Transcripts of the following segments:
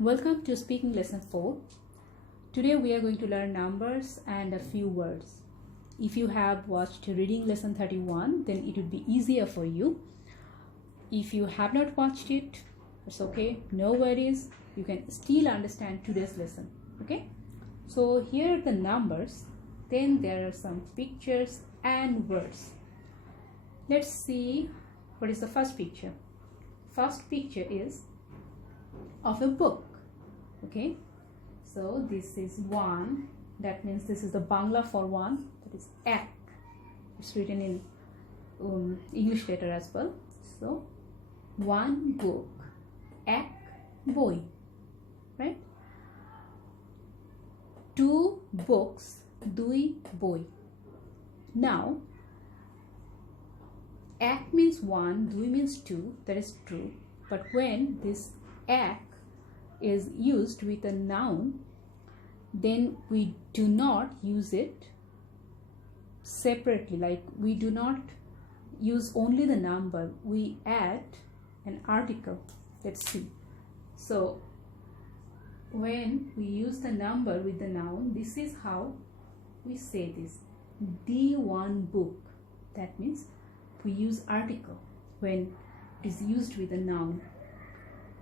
Welcome to speaking lesson 4. Today we are going to learn numbers and a few words. If you have watched reading lesson 31, then it would be easier for you. If you have not watched it, it's okay, no worries, you can still understand today's lesson. Okay, so here are the numbers, then there are some pictures and words. Let's see what is the first picture. First picture is of a book. Okay, so this is one, that means this is the Bangla for one, that is ek. It's written in English letter as well. So one book, ek boi, right? Two books, dui boi. Now ek means one, dui means two, that is true, but when this ek is used with a noun, then we do not use it separately, like we do not use only the number, we add an article. Let's see. So when we use the number with the noun, this is how we say this: the one book. That means we use article when it is used with a noun.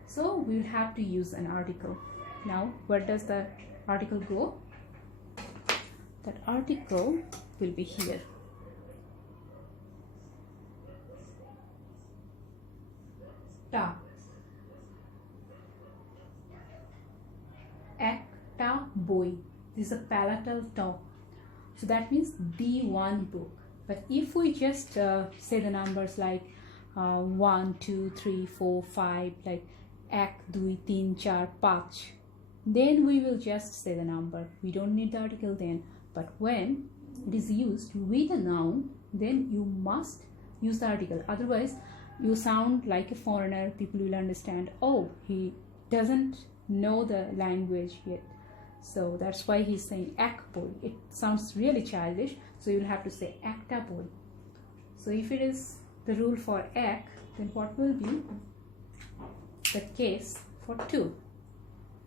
So we will have to use an article. Now where does the article go? That article will be here. Ta. Ekta boi. This is a palatal talk. So that means the one book. But if we just say the numbers like 1, 2, 3, 4, 5, like ek, dui, tin, char, pach, then we will just say the number. We don't need the article then. But when it is used with a noun, then you must use the article. Otherwise, you sound like a foreigner. People will understand, oh, he doesn't know the language yet. So that's why he's saying ek boy. It sounds really childish. So you'll have to say ekta boy. So if it is the rule for ek, then what will be the case for 2?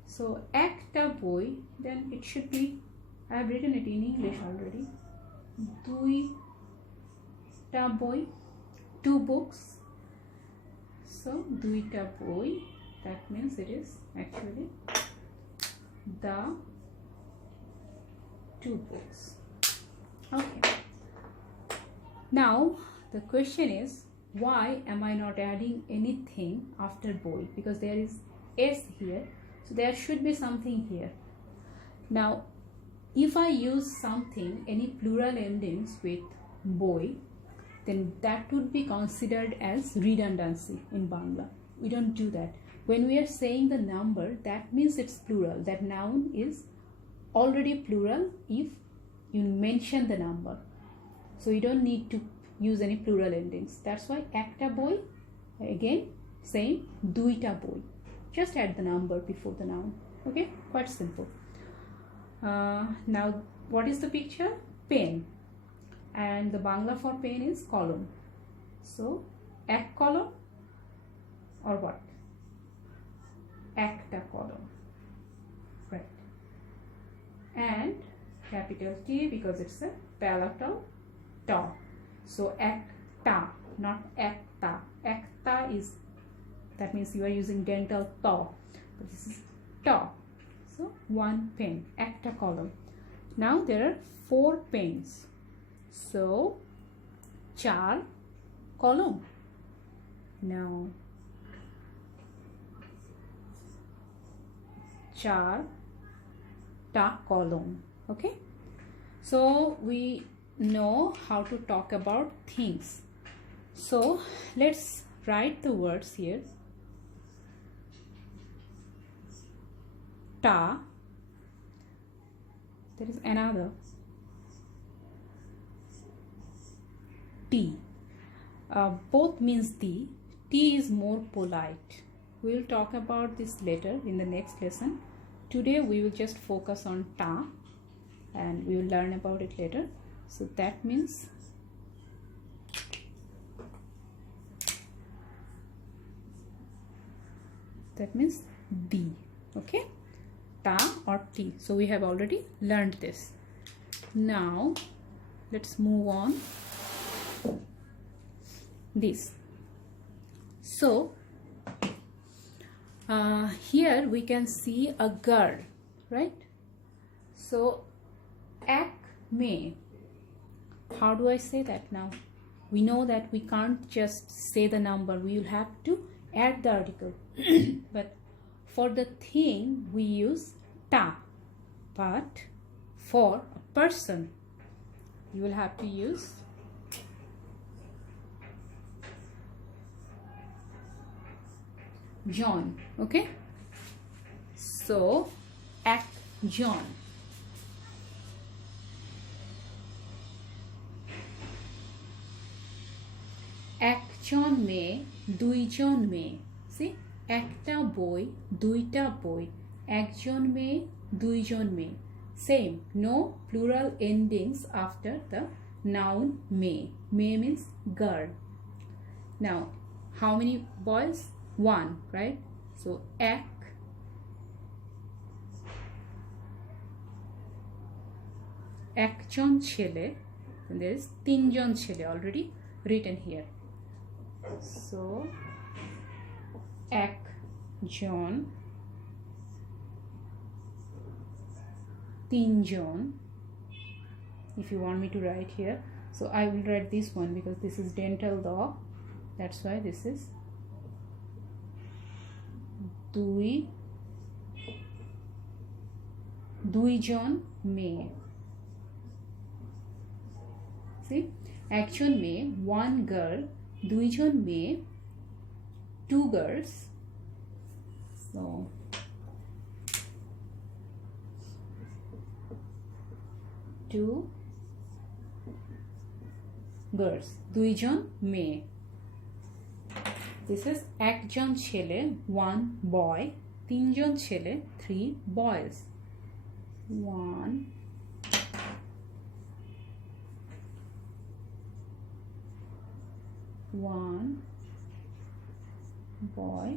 So ekta boy, then it should be, I have written it in English already, dui ta boy, 2 books. So dui ta boy, that means it is actually the 2 books. Okay, now the question is, why am I not adding anything after boy? Because there is s here, so there should be something here. Now if I use something, any plural endings with boy, then that would be considered as redundancy in Bangla. We don't do that. When we are saying the number, that means it's plural. That noun is already plural if you mention the number. So you don't need to use any plural endings. That's why ekta boy, again same, duita boy. Just add the number before the noun. Okay, quite simple. Now what is the picture? Pen, and the Bangla for pen is column. So ek column or what? Ekta column, right? And capital T because it's a palatal ta. So ekta, not ekta. Ekta is, that means you are using dental ta, but this is ta. So 1 pen, ekta column. Now there are 4 pens. So char column. Now char ta column. Okay, so we know how to talk about things. So let's write the words here. Ta, there is another T. Both means the. T is more polite. We will talk about this later in the next lesson. Today we will just focus on ta and we will learn about it later. So that means the. Okay, ta or ti. So we have already learned this. Now let's move on this. So here we can see a girl, right? So ek mein, how do I say that now? We know that we can't just say the number, we will have to add the article. But for the thing we use ta, but for a person you will have to use John. Okay, so ek John. একজন মেয়ে দুইজন মেয়ে। See, একটা বই দুইটা বই, একজন মেয়ে দুইজন মেয়ে। Same, no plural endings after the noun মেয়ে. মেয়ে means girl. Now how many boys? One, right? So এক একজন ছেলে, and there is তিনজন ছেলে already written here. So একজন তিনজন, if you want me to write here, so I will write this one because this is dental dog, that's why this is দুইজন মেয়ে। See, একজন মেয়ে, one girl, দুইজন মেয়ে, two girls. So two girls, দুইজন মেয়ে। This is একজন ছেলে, one boy, তিনজন ছেলে, three boys. One boy,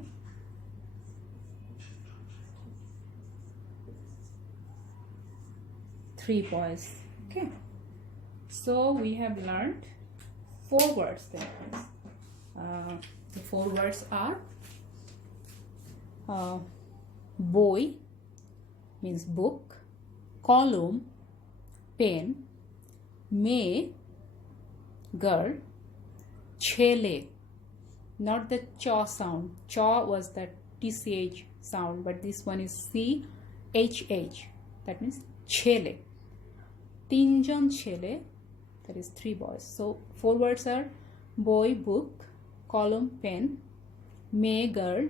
three boys. Okay, so we have learned 4 words there. The 4 words are boy means book, column pen, মেয়ে girl, ছেলে, not the chaw sound. Chaw was that tch sound, but this one is chh, that means ছেলে, তিনজন ছেলে, that is 3 boys. So 4 words are boy book, column pen, মেয়ে girl,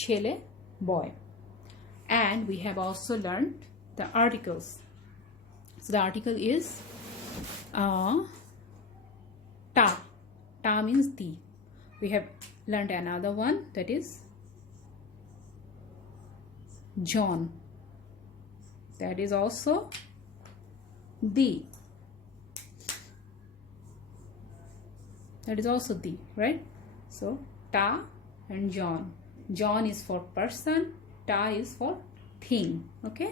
ছেলে boy. And we have also learned the articles. So the article is ta. Ta means the. We have learned another one, that is John. That is also the. That is also the, right? So ta and John. John is for person, ta is for thing. Okay,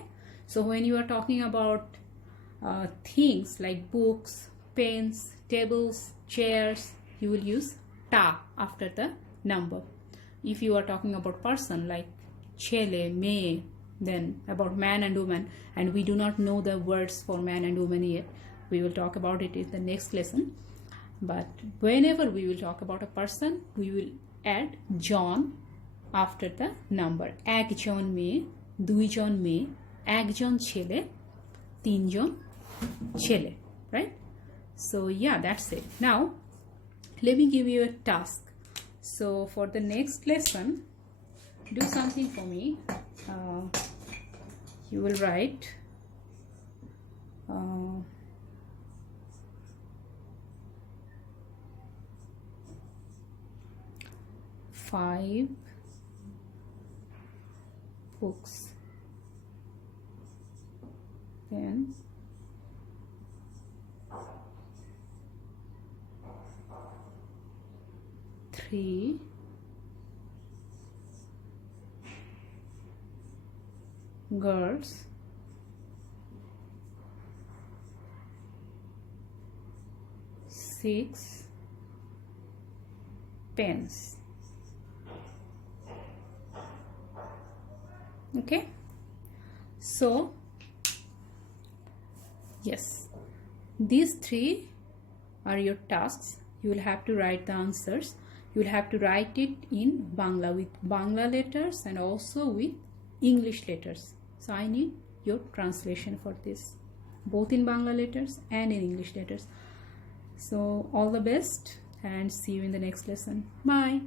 so when you are talking about things like books, pens, tables, chairs, you will use ta after the number. If you are talking about person like chele, meye, then about man and woman, and we do not know the words for man and woman yet, we will talk about it in the next lesson. But whenever we will talk about a person, we will add John after the number. একজন মেয়ে, দুইজন মেয়ে, একজন ছেলে, তিনজন ছেলে, right? So yeah, that's it. Now let me give you a task. So for the next lesson, do something for me. You will write 5 books, then 3 girls, 6 pens. Okay, so yes, these 3 are your tasks. You will have to write the answers. You will have to write it in Bangla, with Bangla letters and also with English letters. So I need your translation for this, both in Bangla letters and in English letters. So all the best and see you in the next lesson. Bye.